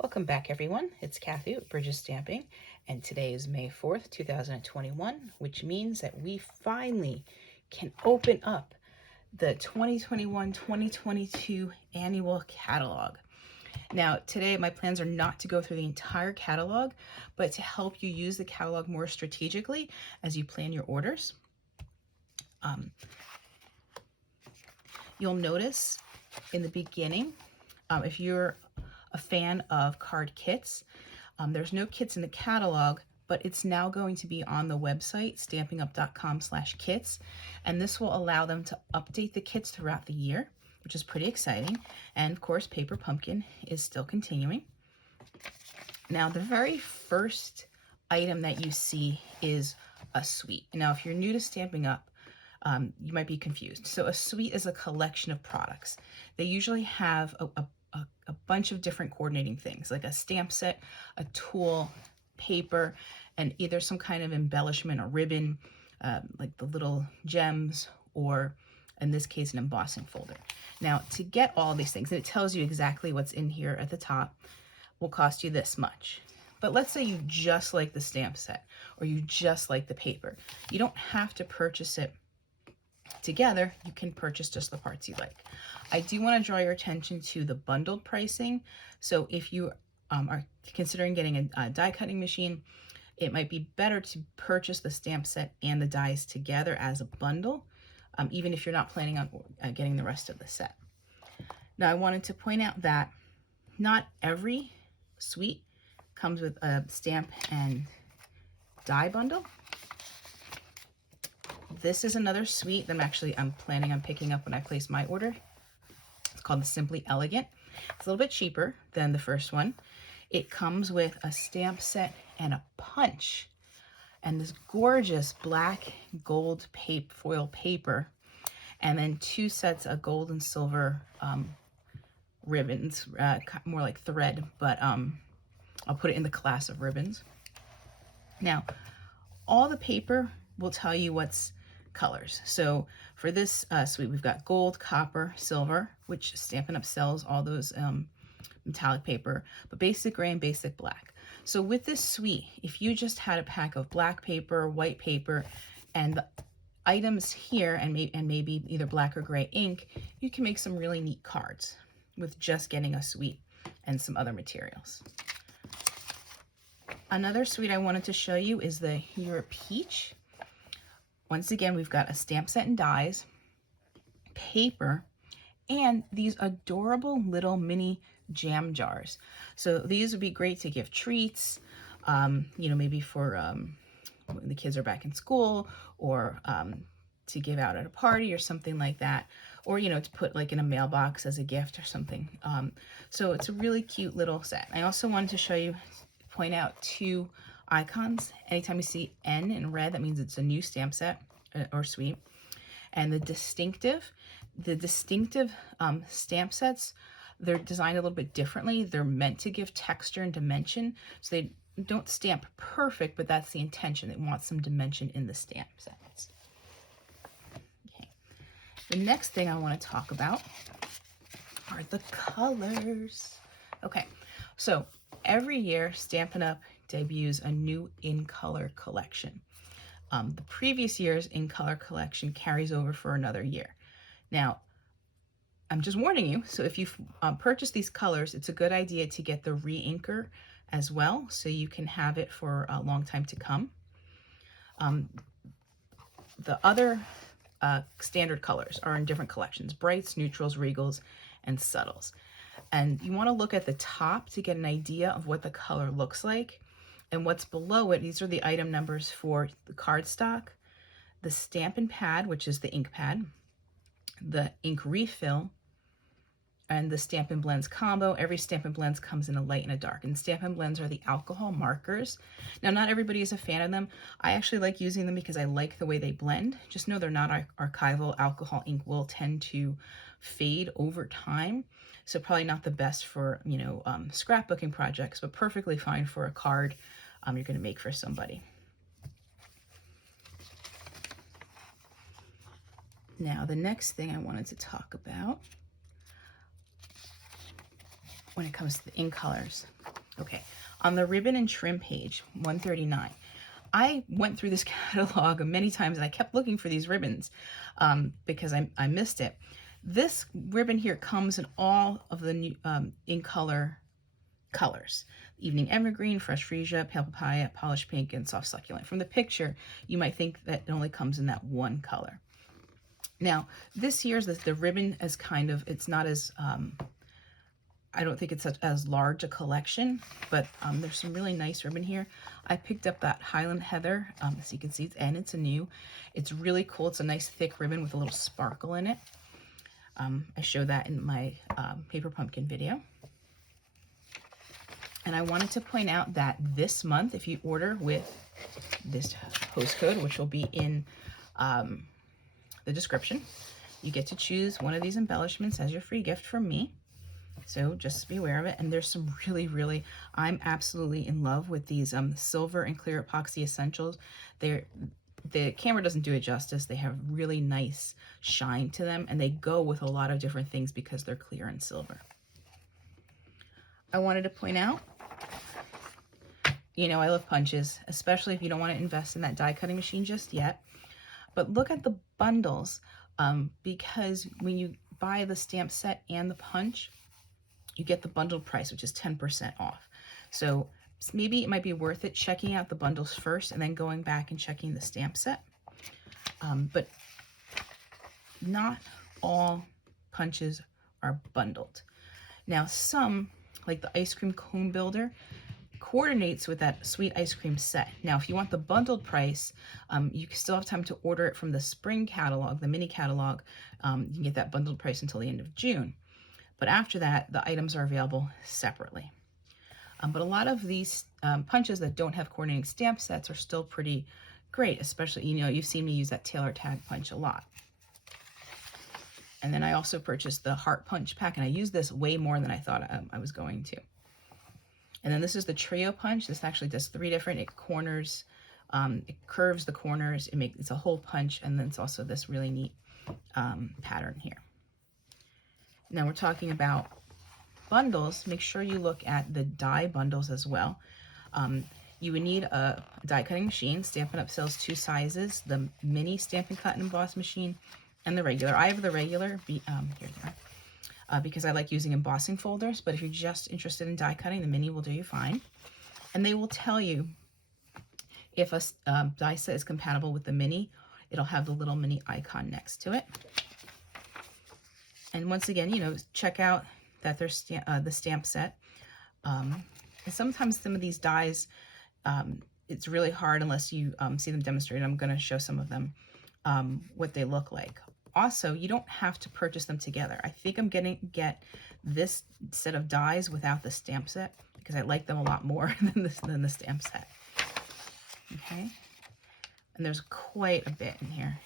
Welcome back, everyone. It's Kathy with Bridges Stamping, and today is May 4th, 2021, which means that we finally can open up the 2021-2022 annual catalog. Now, today my plans are not to go through the entire catalog, but to help you use the catalog more strategically as you plan your orders. You'll notice in the beginning, if you're a fan of card kits, there's no kits in the catalog, but it's now going to be on the website, stampingup.com/kits, and this will allow them to update the kits throughout the year, which is pretty exciting. And of course, Paper Pumpkin is still continuing. Now, the very first item that you see is a suite. Now, if you're new to Stampin' Up, you might be confused. So a suite is a collection of products. They usually have a bunch of different coordinating things, like a stamp set, a tool, paper, and either some kind of embellishment or ribbon, like the little gems, or in this case, an embossing folder. Now, to get all these things, and it tells you exactly what's in here at the top, will cost you this much. But let's say you just like the stamp set, or you just like the paper. You don't have to purchase it together. You can purchase just the parts you like. I do want to draw your attention to the bundled pricing. So if you are considering getting a die cutting machine, it might be better to purchase the stamp set and the dies together as a bundle, even if you're not planning on getting the rest of the set. Now, I wanted to point out that not every suite comes with a stamp and die bundle. This is another suite that I'm planning on picking up when I place my order. It's called the Simply Elegant. It's a little bit cheaper than the first one. It comes with a stamp set and a punch, and this gorgeous black gold foil paper, and then 2 sets of gold and silver ribbons, more like thread, but I'll put it in the class of ribbons. Now, all the paper will tell you what's colors. So for this suite, we've got gold, copper, silver, which Stampin' Up sells all those metallic paper, but basic gray and basic black. So with this suite, if you just had a pack of black paper, white paper, and the items here, and maybe either black or gray ink, you can make some really neat cards with just getting a suite and some other materials. Another suite I wanted to show you is the Europe Peach. Once again, we've got a stamp set and dies, paper, and these adorable little mini jam jars. So these would be great to give treats, maybe for when the kids are back in school, or to give out at a party or something like that, or, to put like in a mailbox as a gift or something. So it's a really cute little set. I also wanted to point out 2 icons. Anytime you see N in red, that means it's a new stamp set or suite. And the distinctive stamp sets, they're designed a little bit differently. They're meant to give texture and dimension, so they don't stamp perfect, but that's the intention. They want some dimension in the stamp sets. Okay. The next thing I want to talk about are the colors. Okay, so every year Stampin' Up debuts a new in-color collection. The previous year's in-color collection carries over for another year. Now, I'm just warning you, so if you've purchased these colors, it's a good idea to get the re-inker as well, so you can have it for a long time to come. The other standard colors are in different collections: brights, neutrals, regals, and subtles. And you want to look at the top to get an idea of what the color looks like. And what's below it, these are the item numbers for the cardstock, the Stampin' Pad, which is the ink pad, the ink refill, and the Stampin' Blends combo. Every Stampin' Blends comes in a light and a dark. And Stampin' Blends are the alcohol markers. Now, not everybody is a fan of them. I actually like using them because I like the way they blend. Just know they're not archival. Alcohol ink will tend to fade over time. So probably not the best for, scrapbooking projects, but perfectly fine for a card you're going to make for somebody. Now, the next thing I wanted to talk about when it comes to the ink colors. Okay, on the ribbon and trim page, 139, I went through this catalog many times and I kept looking for these ribbons because I missed it. This ribbon here comes in all of the new ink colors. Evening Evergreen, Fresh Freesia, Pale Papaya, Polished Pink, and Soft Succulent. From the picture, you might think that it only comes in that one color. Now, this year's, the ribbon is kind of, it's not as, I don't think it's as large a collection, but there's some really nice ribbon here. I picked up that Highland Heather, as you can see, and it's a new. It's really cool. It's a nice thick ribbon with a little sparkle in it. I showed that in my Paper Pumpkin video. And I wanted to point out that this month, if you order with this host code, which will be in the description, you get to choose one of these embellishments as your free gift from me. So just be aware of it. And there's some really, I'm absolutely in love with these silver and clear epoxy essentials. The camera doesn't do it justice. They have really nice shine to them, and they go with a lot of different things because they're clear and silver. I wanted to point out, you know, I love punches, especially if you don't want to invest in that die cutting machine just yet. But look at the bundles, because when you buy the stamp set and the punch, you get the bundled price, which is 10% off. So maybe it might be worth it checking out the bundles first and then going back and checking the stamp set. But not all punches are bundled. Now some, like the ice cream cone builder, coordinates with that sweet ice cream set. Now, if you want the bundled price, you still have time to order it from the spring catalog, the mini catalog. You can get that bundled price until the end of June. But after that, the items are available separately. But a lot of these punches that don't have coordinating stamp sets are still pretty great, especially, you know, you've seen me use that Taylor tag punch a lot. And then I also purchased the heart punch pack, and I used this way more than I thought I was going to. And then this is the trio punch. This actually does 3 different, it corners, it curves the corners, it's a whole punch, and then it's also this really neat pattern here. Now we're talking about bundles. Make sure you look at the die bundles as well. You would need a die cutting machine. Stampin' Up! Sells 2 sizes, the mini Stampin' Cut and Emboss machine and the regular. I have the regular, here they are. Because I like using embossing folders, but if you're just interested in die cutting, the mini will do you fine. And they will tell you if a die set is compatible with the mini. It'll have the little mini icon next to it. And once again, you know, check out that there's the stamp set. And sometimes some of these dies, it's really hard unless you see them demonstrated. I'm going to show some of them, what they look like. Also, you don't have to purchase them together. I think I'm going to get this set of dies without the stamp set because I like them a lot more than the stamp set. Okay, and there's quite a bit in here.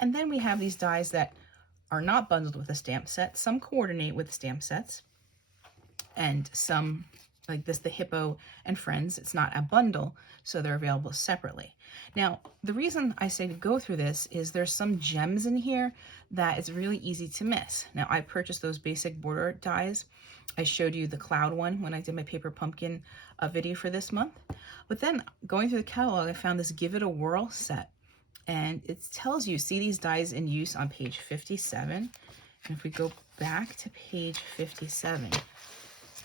And then we have these dies that are not bundled with a stamp set. Some coordinate with stamp sets, and some, like this, the Hippo and Friends, it's not a bundle, so they're available separately. Now, the reason I say to go through this is there's some gems in here that it's really easy to miss. Now, I purchased those basic border dies. I showed you the cloud one when I did my Paper Pumpkin video for this month. But then going through the catalog, I found this Give It a Whirl set. And it tells you, see these dies in use on page 57. And if we go back to page 57,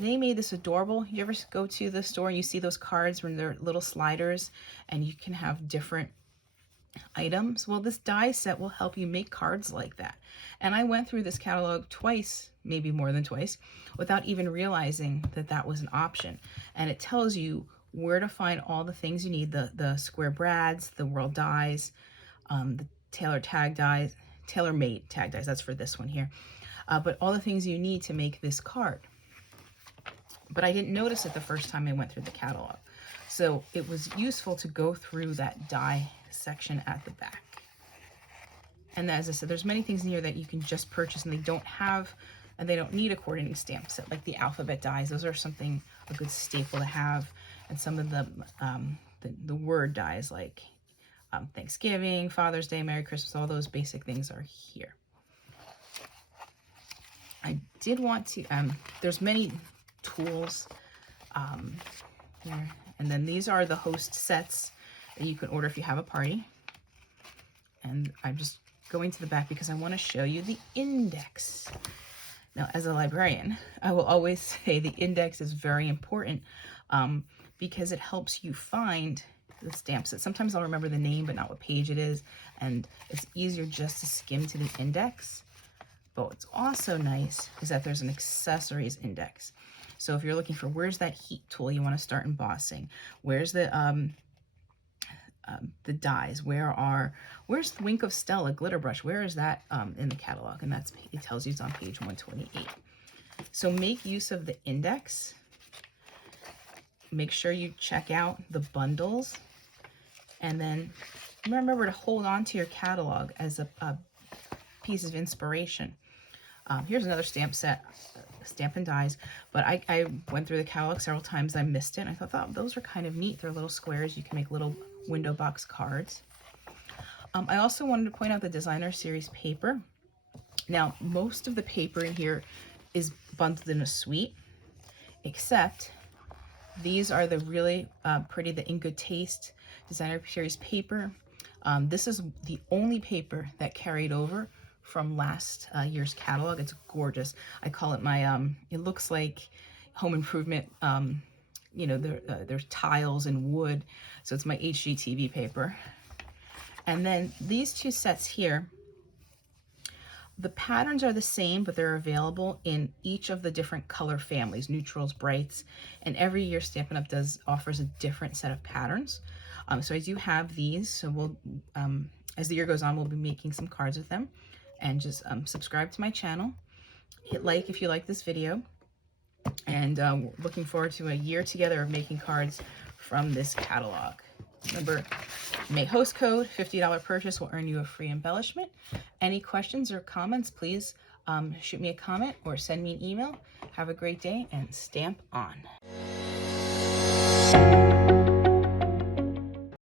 they made this adorable. You ever go to the store and you see those cards when they're little sliders and you can have different items? Well, this die set will help you make cards like that. And I went through this catalog twice, maybe more than twice, without even realizing that that was an option. And it tells you where to find all the things you need, the square brads, the world dies, the Taylor tag dies, tailor-made tag dies, that's for this one here. But all the things you need to make this card. But I didn't notice it the first time I went through the catalog. So it was useful to go through that die section at the back. And as I said, there's many things in here that you can just purchase and they don't have, and they don't need a coordinating stamp set, like the alphabet dies. Those are something, a good staple to have. And some of the word dies like Thanksgiving, Father's Day, Merry Christmas, all those basic things are here. I did want to, there's many tools. Here. And then these are the host sets that you can order if you have a party. And I'm just going to the back because I want to show you the index. Now, as a librarian, I will always say the index is very important because it helps you find the stamp set. Sometimes I'll remember the name, but not what page it is. And it's easier just to skim to the index. But what's also nice is that there's an accessories index. So if you're looking for where's that heat tool you want to start embossing, where's the dies, where's the Wink of Stella glitter brush, where is that in the catalog? And it tells you it's on page 128. So make use of the index. Make sure you check out the bundles, and then remember to hold on to your catalog as a piece of inspiration. Here's another stamp set, Stampin' Dies, but I went through the catalog several times. I missed it. I thought, oh, those are kind of neat. They're little squares. You can make little window box cards. I also wanted to point out the designer series paper. Now, most of the paper in here is bundled in a suite, except these are the really pretty, the In Good Taste designer series paper. This is the only paper that carried over from last year's catalog. It's gorgeous. I call it my, it looks like home improvement, you know, there's tiles and wood. So it's my HGTV paper. And then these two sets here, the patterns are the same, but they're available in each of the different color families, neutrals, brights, and every year Stampin' Up! Offers a different set of patterns. So I do have these, so we'll, as the year goes on, we'll be making some cards with them. And just subscribe to my channel, hit like if you like this video, and looking forward to a year together of making cards from this catalog. Remember, May host code, $50 purchase will earn you a free embellishment. Any questions or comments, please shoot me a comment or send me an email. Have a great day and stamp on.